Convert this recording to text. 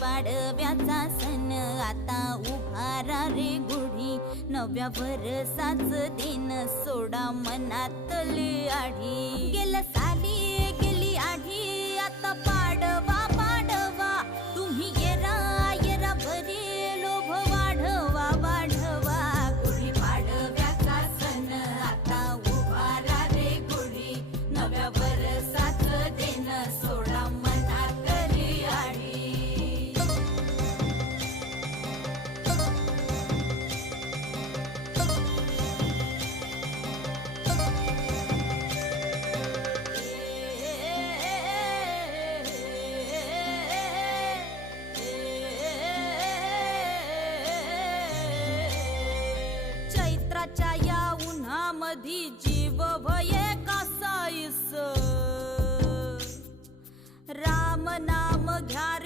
पाडव्याचा सण आता उभारा रे गुढी, नव्या वर्षाच दिन सोडा मनातली आढी. गेल्या साली गेली आढी, आता पाडवा पाडवा, तुम्ही येरा येरा बरी लोभ वाढवा वाढवा. गुढी पाडव्याचा सण आता उभारा रे गुढी, नव्या वर्षाच दिन सोडा मनातली आढी. चैत्राच्या या उन्हामधी जीव भये कासाईस, राम नाम घ्या